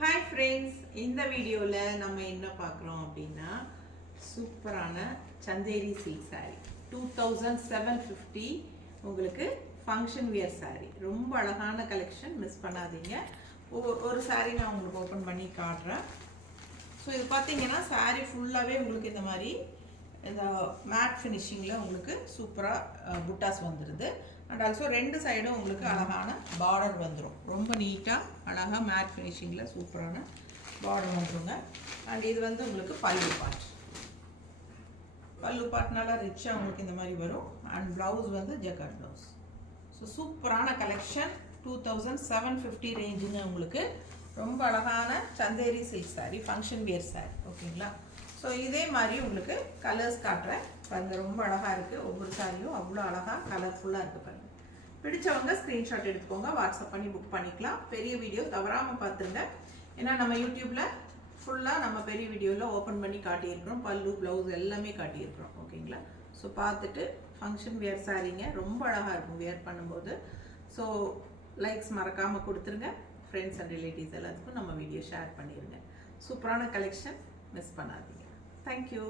Hi friends, இந்த வீடியோல நம்ம என்ன பார்க்குறோம் அப்படின்னா சூப்பரான சந்தேரி சில்க் saree 2750 உங்களுக்கு ஃபங்க்ஷன் வியர் saree ரொம்ப அழகான கலெக்ஷன் மிஸ் பண்ணாதீங்க. ஒரு saree நான் உங்களுக்கு ஓபன் பண்ணி காட்டுறேன். ஸோ இது பார்த்தீங்கன்னா saree ஃபுல்லாகவே உங்களுக்கு இந்த மாதிரி இந்த மேட் ஃபினிஷிங்கில் உங்களுக்கு சூப்பராக புட்டாஸ் வந்துடுது. அண்ட் ஆல்சோ ரெண்டு சைடும் உங்களுக்கு அழகான பார்டர் வந்துடும். ரொம்ப நீட்டாக அழகாக மேட் ஃபினிஷிங்கில் சூப்பரான பார்டர் வந்துடுங்க. அண்ட் இது வந்து உங்களுக்கு பல்லு பார்ட்னால ரிச்சாக உங்களுக்கு இந்த மாதிரி வரும். அண்ட் ப்ளவுஸ் வந்து ஜக்கார்ட் ப்ளவுஸ். ஸோ சூப்பரான கலெக்ஷன் 2750 ரேஞ்சுங்க. உங்களுக்கு ரொம்ப அழகான Chanderi silk saree function wear saree. ஓகேங்களா? ஸோ இதே மாதிரி உங்களுக்கு கலர்ஸ் காட்டுறேன் பாருங்க. ரொம்ப அழகாக இருக்குது. ஒவ்வொரு சாரியும் அவ்வளோ அழகாக கலர்ஃபுல்லாக இருக்குது பாருங்கள். பிடிச்சவங்க ஸ்க்ரீன்ஷாட் எடுத்துக்கோங்க, வாட்ஸ்அப் பண்ணி புக் பண்ணிக்கலாம். பெரிய வீடியோ தவறாமல் பார்த்துருங்க. ஏன்னா நம்ம யூடியூப்பில் ஃபுல்லாக நம்ம பெரிய வீடியோவில் ஓப்பன் பண்ணி காட்டியிருக்கிறோம். பல்லு ப்ளவுஸ் எல்லாமே காட்டியிருக்கிறோம். ஓகேங்களா? ஸோ பார்த்துட்டு ஃபங்க்ஷன் வியர் சாரீங்க ரொம்ப அழகாக இருக்கும் வியர் பண்ணும்போது. ஸோ லைக்ஸ் மறக்காமல் கொடுத்துருங்க. ஃப்ரெண்ட்ஸ் அண்ட் ரிலேட்டிவ்ஸ் எல்லாத்துக்கும் நம்ம வீடியோ ஷேர் பண்ணிடுங்க. சூப்பரான கலெக்ஷன் மிஸ் பண்ணாதீங்க. Thank you.